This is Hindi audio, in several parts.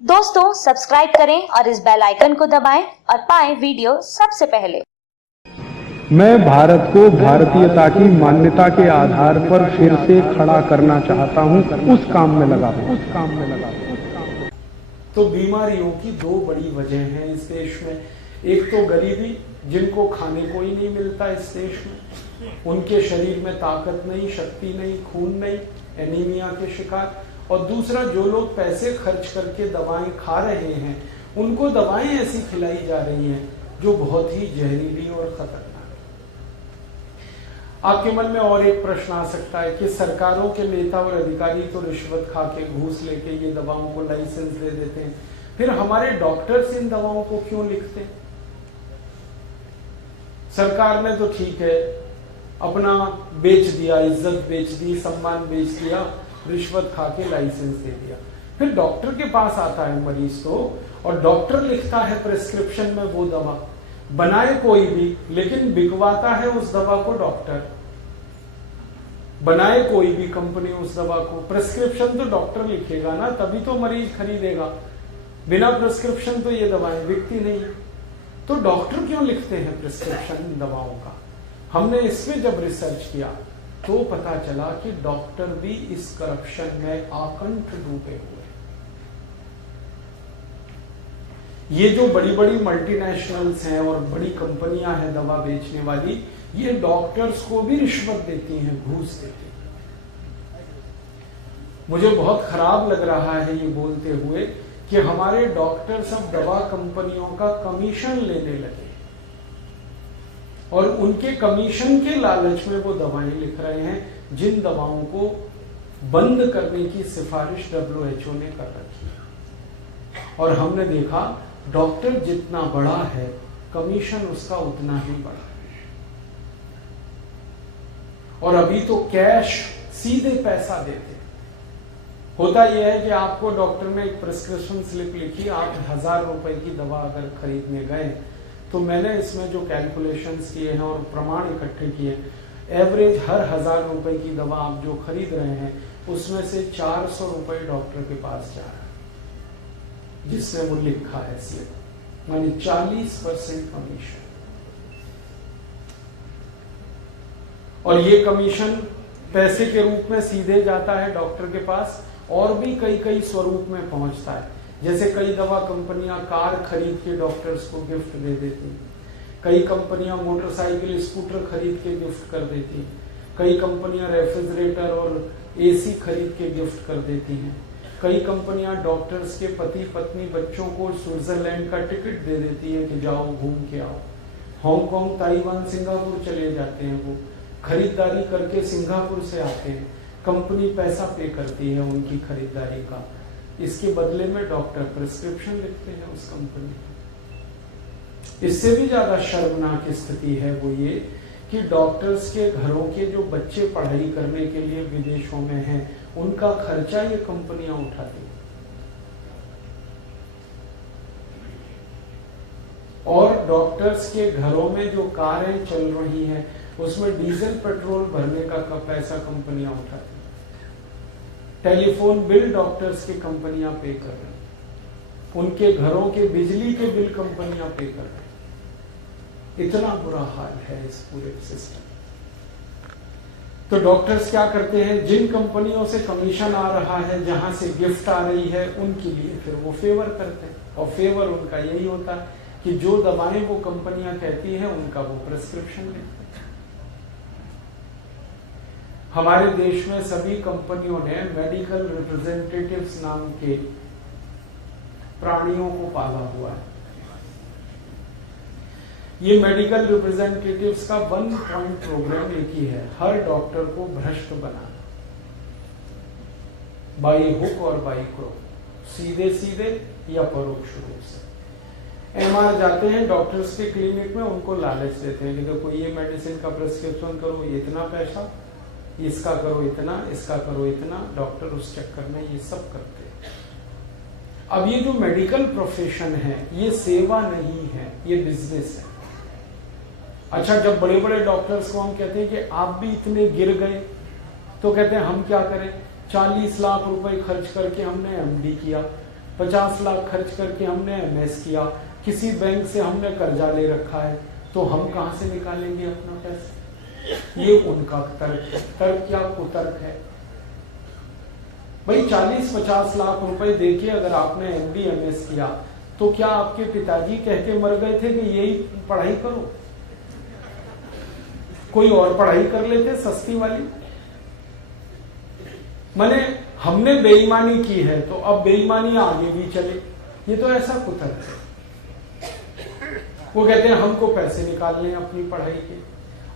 दोस्तों सब्सक्राइब करें और इस बेल आइकन को दबाएं और पाएं वीडियो सबसे पहले। मैं भारत को भारतीयता की मान्यता के आधार पर फिर से खड़ा करना चाहता हूं, उस काम में लगा हूं। तो बीमारियों की दो बड़ी वजह हैं इस देश में। एक तो गरीबी, जिनको खाने को ही नहीं मिलता इस देश में, उनके शरीर में ताकत नहीं, शक्ति नहीं, खून नहीं, एनीमिया के शिकार। और दूसरा, जो लोग पैसे खर्च करके दवाएं खा रहे हैं, उनको दवाएं ऐसी खिलाई जा रही हैं जो बहुत ही जहरीली और खतरनाक है। आपके मन में और एक प्रश्न आ सकता है कि सरकारों के नेता और अधिकारी तो रिश्वत खा के, घूस लेके ये दवाओं को लाइसेंस दे देते हैं, फिर हमारे डॉक्टर्स इन दवाओं को क्यों लिखते हैं? सरकार ने तो ठीक है अपना बेच दिया, इज्जत बेच दी, सम्मान बेच दिया, रिश्वत खा के लाइसेंस दे दिया। फिर डॉक्टर के पास आता है मरीज तो, और डॉक्टर लिखता है प्रिस्क्रिप्शन में वो दवा, बनाए कोई भी, लेकिन बिकवाता है उस दवा को डॉक्टर। बनाए कोई भी कंपनी उस दवा को, प्रिस्क्रिप्शन तो डॉक्टर लिखेगा ना, तभी तो मरीज खरीदेगा। बिना प्रिस्क्रिप्शन तो ये दवाएं बिकती नहीं। तो डॉक्टर क्यों लिखते हैं प्रिस्क्रिप्शन दवाओं का? हमने इसमें जब रिसर्च किया तो पता चला कि डॉक्टर भी इस करप्शन में आकंठ डूबे हुए। ये जो बड़ी बड़ी मल्टीनेशनल्स हैं और बड़ी कंपनियां हैं दवा बेचने वाली, ये डॉक्टर्स को भी रिश्वत देती हैं, घूस देती हैं। मुझे बहुत खराब लग रहा है ये बोलते हुए कि हमारे डॉक्टर सब दवा कंपनियों का कमीशन लेने लगे और उनके कमीशन के लालच में वो दवाएं लिख रहे हैं जिन दवाओं को बंद करने की सिफारिश WHO ने कर रखी है। और हमने देखा डॉक्टर जितना बड़ा है, कमीशन उसका उतना ही बड़ा है। और अभी तो कैश, सीधे पैसा देते। होता यह है कि आपको डॉक्टर ने एक प्रिस्क्रिप्शन स्लिप लिखी, आप 1000 रुपए की दवा अगर खरीदने गए, तो मैंने इसमें जो कैलकुलेशंस किए हैं और प्रमाण इकट्ठे किए, एवरेज हर 1000 रुपए की दवा आप जो खरीद रहे हैं, उसमें से 400 रुपए डॉक्टर के पास जा रहा है, जिसमें वो लिखा है स्लिप, मानी 40% कमीशन। और ये कमीशन पैसे के रूप में सीधे जाता है डॉक्टर के पास, और भी कई कई स्वरूप में पहुंचता है। जैसे कई दवा कंपनियां कार खरीद के डॉक्टर्स को गिफ्ट दे देती हैं, कई कंपनियां मोटरसाइकिल, स्कूटर खरीद के गिफ्ट कर देती हैं, कई कंपनियां रेफ्रिजरेटर और AC खरीद के गिफ्ट कर देती हैं, कई कंपनियां डॉक्टर्स के पति पत्नी बच्चों को स्विट्जरलैंड का टिकट दे देती है कि जाओ घूम के आओ। हांगकांग, ताइवान, सिंगापुर चले जाते हैं, वो खरीदारी करके सिंगापुर से आते हैं, कंपनी पैसा पे करती है उनकी खरीदारी का, इसके बदले में डॉक्टर प्रिस्क्रिप्शन लिखते हैं उस कंपनी को। इससे भी ज्यादा शर्मनाक स्थिति है वो ये कि डॉक्टर्स के घरों के जो बच्चे पढ़ाई करने के लिए विदेशों में हैं, उनका खर्चा ये कंपनियां उठाती हैं। और डॉक्टर्स के घरों में जो कारें चल रही हैं, उसमें डीजल पेट्रोल भरने का पैसा कंपनियां उठाती हैं। टेलीफोन बिल डॉक्टर्स की कंपनियां पे कर रही हैं, उनके घरों के बिजली के बिल कंपनियां पे कर रही हैं। इतना बुरा हाल है इस पूरे सिस्टम। तो डॉक्टर्स क्या करते हैं, जिन कंपनियों से कमीशन आ रहा है, जहां से गिफ्ट आ रही है, उनके लिए फिर वो फेवर करते हैं। और फेवर उनका यही होता है कि जो दवाएं वो कंपनियां कहती हैं, उनका वो प्रिस्क्रिप्शन लेते हैं। हमारे देश में सभी कंपनियों ने मेडिकल रिप्रेजेंटेटिव्स नाम के प्राणियों को पाला हुआ है। ये मेडिकल रिप्रेजेंटेटिव्स का 1 पॉइंट प्रोग्राम एक ही है, हर डॉक्टर को भ्रष्ट बनाना, बाई हुक और बाई क्रोक, सीधे सीधे या परोक्ष रूप से। MR जाते हैं डॉक्टर्स के क्लिनिक में, उनको लालच देते हैं कि देखो ये मेडिसिन का प्रिस्क्रिप्शन करो, ये इतना पैसा, इसका करो इतना, इसका करो इतना। डॉक्टर उस चक्कर में ये सब करते हैं। अब ये जो मेडिकल प्रोफेशन है, ये सेवा नहीं है, ये बिजनेस है। अच्छा, जब बड़े बड़े डॉक्टर्स को हम कहते हैं कि आप भी इतने गिर गए, तो कहते हैं हम क्या करें, 40 लाख रुपए खर्च करके हमने MD किया, 50 लाख खर्च करके हमने एमएस किया, किसी बैंक से हमने कर्जा ले रखा है, तो हम कहां से निकालेंगे अपना पैसा? ये उनका तर्क है। तर्क या कुतर्क है? भाई 40-50 लाख रुपए देके अगर आपने एमडी एमएस किया, तो क्या आपके पिताजी कह के मर गए थे कि यही पढ़ाई करो? कोई और पढ़ाई कर लेते सस्ती वाली? माने हमने बेईमानी की है तो अब बेईमानी आगे भी चले, ये तो ऐसा कुतर्क है। वो कहते हैं हमको पैसे निकालने हैं अपनी पढ़ाई के,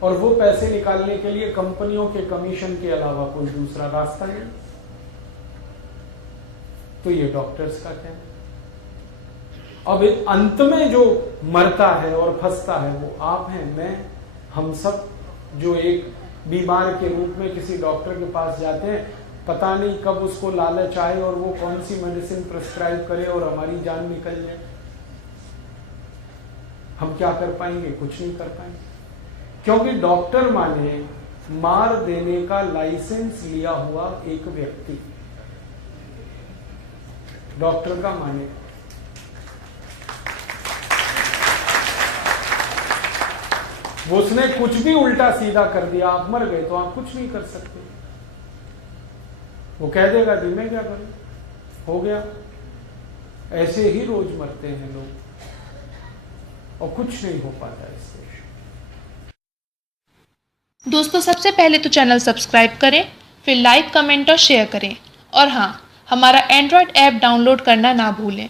और वो पैसे निकालने के लिए कंपनियों के कमीशन के अलावा कोई दूसरा रास्ता नहीं। तो ये डॉक्टर्स का कहना। अब अंत में जो मरता है और फंसता है वो आप हैं, मैं, हम सब, जो एक बीमार के रूप में किसी डॉक्टर के पास जाते हैं, पता नहीं कब उसको लालच आए और वो कौन सी मेडिसिन प्रिस्क्राइब करे और हमारी जान निकल जाए। हम क्या कर पाएंगे? कुछ नहीं कर पाएंगे, क्योंकि डॉक्टर माने मार देने का लाइसेंस लिया हुआ एक व्यक्ति, डॉक्टर का माने। वो उसने कुछ भी उल्टा सीधा कर दिया, आप मर गए, तो आप कुछ नहीं कर सकते। वो कह देगा जी मैं क्या करूं, हो गया। ऐसे ही रोज मरते हैं लोग और कुछ नहीं हो पाता इस देश में। दोस्तों, सबसे पहले तो चैनल सब्सक्राइब करें, फिर लाइक, कमेंट और शेयर करें। और हाँ, हमारा एंड्रॉयड ऐप डाउनलोड करना ना भूलें।